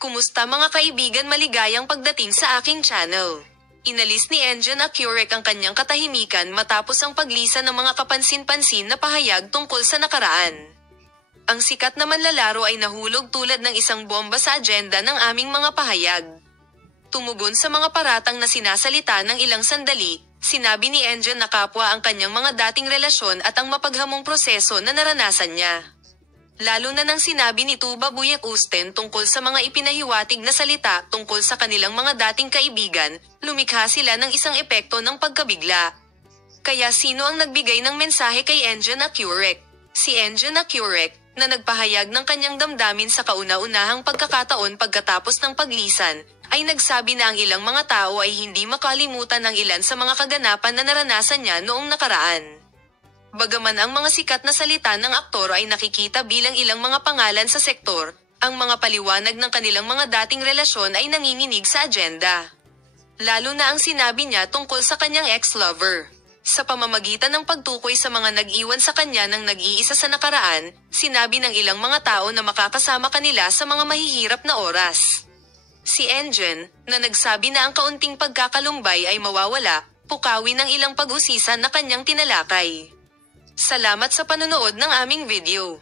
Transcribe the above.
Kumusta mga kaibigan, maligayang pagdating sa aking channel. Inalis ni Enjan Accurek ang kanyang katahimikan matapos ang paglisan ng mga kapansin-pansin na pahayag tungkol sa nakaraan. Ang sikat na manlalaro ay nahulog tulad ng isang bomba sa agenda ng aming mga pahayag. Tumugon sa mga paratang na sinasalita ng ilang sandali, sinabi ni Enjan na kapwa ang kanyang mga dating relasyon at ang mapaghamong proseso na naranasan niya. Lalo na nang sinabi ni Tuba Buyak Usten tungkol sa mga ipinahiwatig na salita tungkol sa kanilang mga dating kaibigan, lumikha sila ng isang epekto ng pagkabigla. Kaya sino ang nagbigay ng mensahe kay Enjan Accurek? Si Enjan Accurek, na nagpahayag ng kanyang damdamin sa kauna-unahang pagkakataon pagkatapos ng paglisan, ay nagsabi na ang ilang mga tao ay hindi makalimutan ng ilan sa mga kaganapan na naranasan niya noong nakaraan. Bagaman ang mga sikat na salita ng aktor ay nakikita bilang ilang mga pangalan sa sektor, ang mga paliwanag ng kanilang mga dating relasyon ay nanginginig sa agenda. Lalo na ang sinabi niya tungkol sa kanyang ex-lover. Sa pamamagitan ng pagtukoy sa mga nag-iwan sa kanya ng nag-iisa sa nakaraan, sinabi ng ilang mga tao na makakasama kanila sa mga mahihirap na oras. Si Enjan, na nagsabi na ang kaunting pagkakalumbay ay mawawala, pukawi ng ilang pag-usisan na kanyang tinalakay. Salamat sa panonood ng aming video.